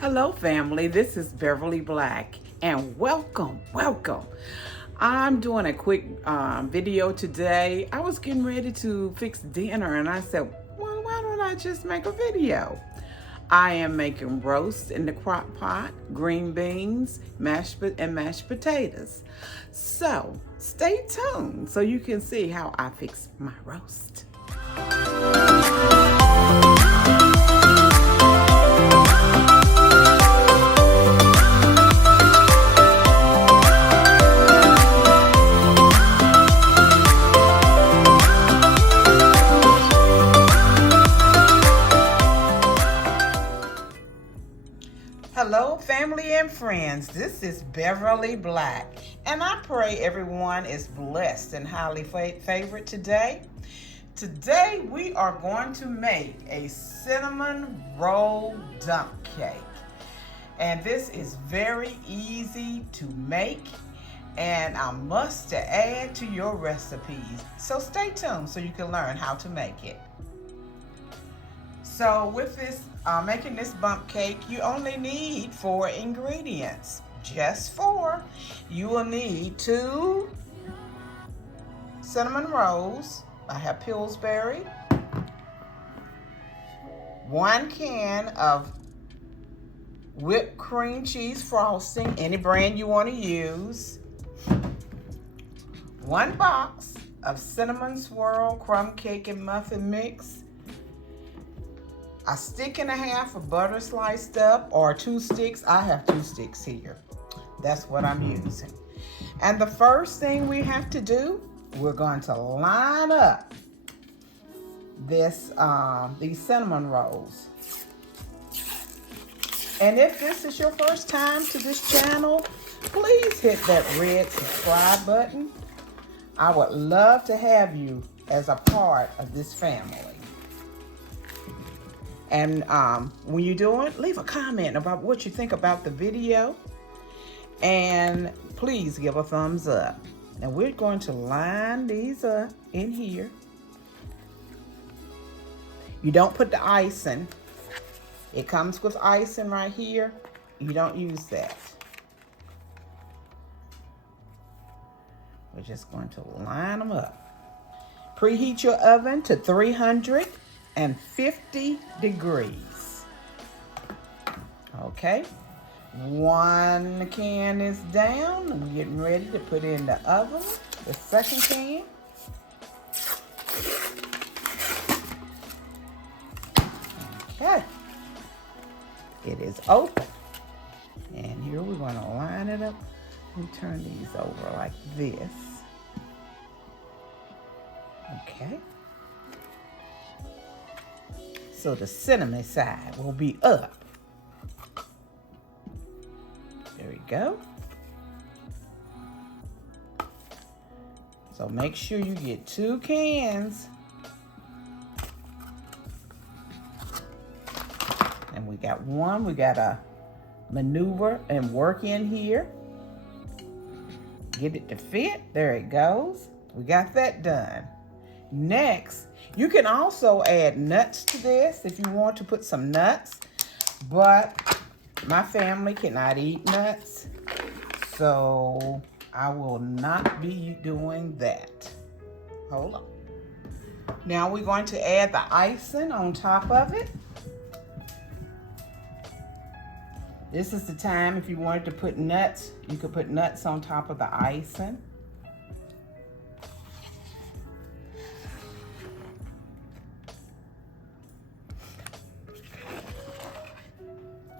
Hello family, this is Beverly Black and welcome. I'm doing a quick video today. I was getting ready to fix dinner and I said, well, why don't I just make a video? I am making roast in the crock pot, green beans, mashed potatoes. So stay tuned so you can see how I fix my roast. Hello, family and friends. This is Beverly Black, and I pray everyone is blessed and highly favored today. Today, we are going to make a cinnamon roll dump cake. And this is very easy to make and a must to add to your recipes. So stay tuned so you can learn how to make it. So with this, making this bump cake, you only need 4 ingredients. Just 4. You will need 2 cinnamon rolls. I have Pillsbury. 1 can of whipped cream cheese frosting, any brand you want to use. 1 box of cinnamon swirl crumb cake and muffin mix. A stick and a half of butter sliced up, or 2 sticks. I have 2 sticks here. That's what I'm using. And the first thing we have to do, we're going to line up these cinnamon rolls. And if this is your first time to this channel, please hit that red subscribe button. I would love to have you as a part of this family. And when you do it, leave a comment about what you think about the video. And please give a thumbs up. And we're going to line these up in here. You don't put the icing. It comes with icing right here. You don't use that. We're just going to line them up. Preheat your oven to 350 degrees. Okay, 1 can is down. I'm getting ready to put in the oven, the second can. Okay, it is open. And here we're going to line it up and turn these over like this. Okay. So the cinnamon side will be up. There we go. So make sure you get 2 cans. And we got 1. We got to maneuver and work in here. Get it to fit. There it goes. We got that done. Next, you can also add nuts to this if you want to put some nuts, but my family cannot eat nuts, so I will not be doing that. Hold on. Now we're going to add the icing on top of it. This is the time if you wanted to put nuts, you could put nuts on top of the icing.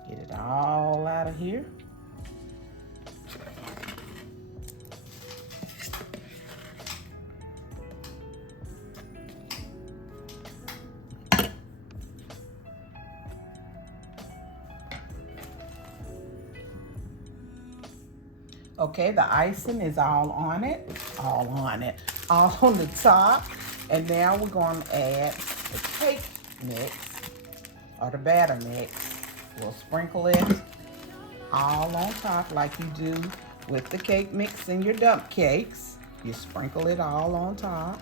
Get it all out of here. Okay, the icing is all on the top. And now we're going to add the cake mix, or the batter mix. We'll sprinkle it all on top like you do with the cake mix in your dump cakes. You sprinkle it all on top.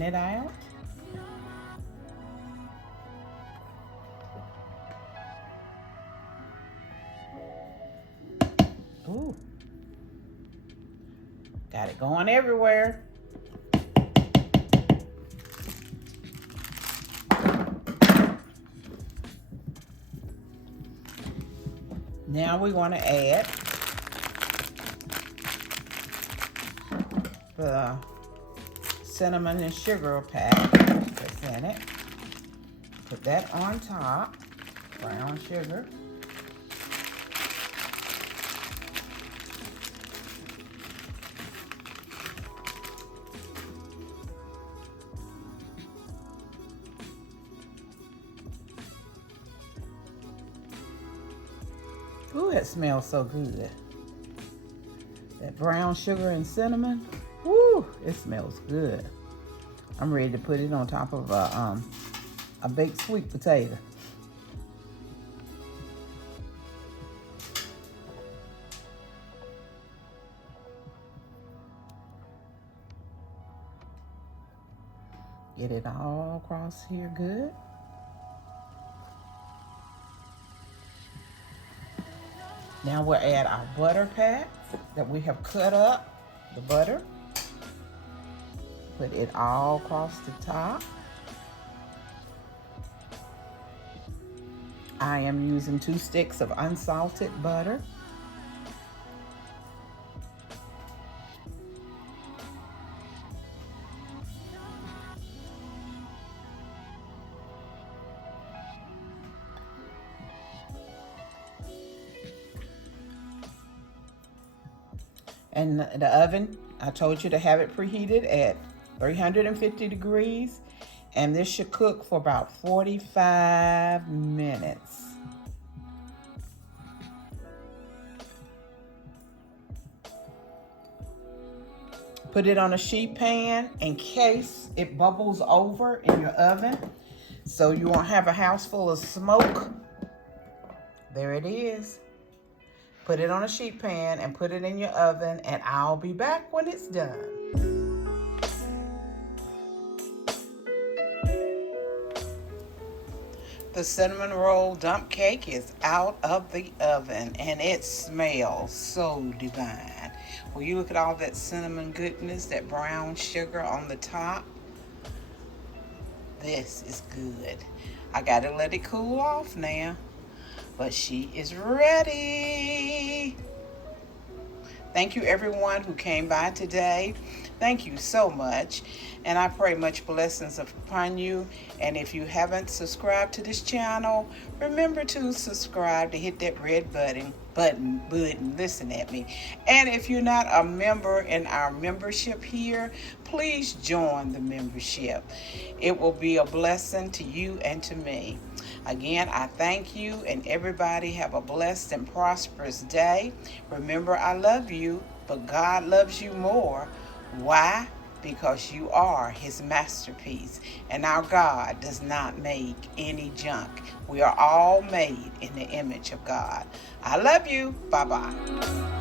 Spreading it out. Ooh. Got it going everywhere. Now we want to add the cinnamon and sugar pack that's in it. Put that on top, brown sugar. Ooh, it smells so good. That brown sugar and cinnamon. Ooh, it smells good. I'm ready to put it on top of a baked sweet potato. Get it all across here good. Now we'll add our butter pack that we have cut up, the butter. Put it all across the top. I am using 2 sticks of unsalted butter. And the oven, I told you to have it preheated at 350 degrees. And this should cook for about 45 minutes. Put it on a sheet pan in case it bubbles over in your oven, so you won't have a house full of smoke. There it is. Put it on a sheet pan and put it in your oven, and I'll be back when it's done. The cinnamon roll dump cake is out of the oven, and it smells so divine. Will you look at all that cinnamon goodness, that brown sugar on the top? This is good. I gotta let it cool off now, but she is ready. Thank you everyone who came by today. Thank you so much. And I pray much blessings upon you. And if you haven't subscribed to this channel, remember to subscribe, to hit that red button, listen at me. And if you're not a member in our membership here, please join the membership. It will be a blessing to you and to me. Again, I thank you, and everybody have a blessed and prosperous day. Remember, I love you, but God loves you more. Why? Because you are his masterpiece, and our God does not make any junk. We are all made in the image of God. I love you. Bye-bye.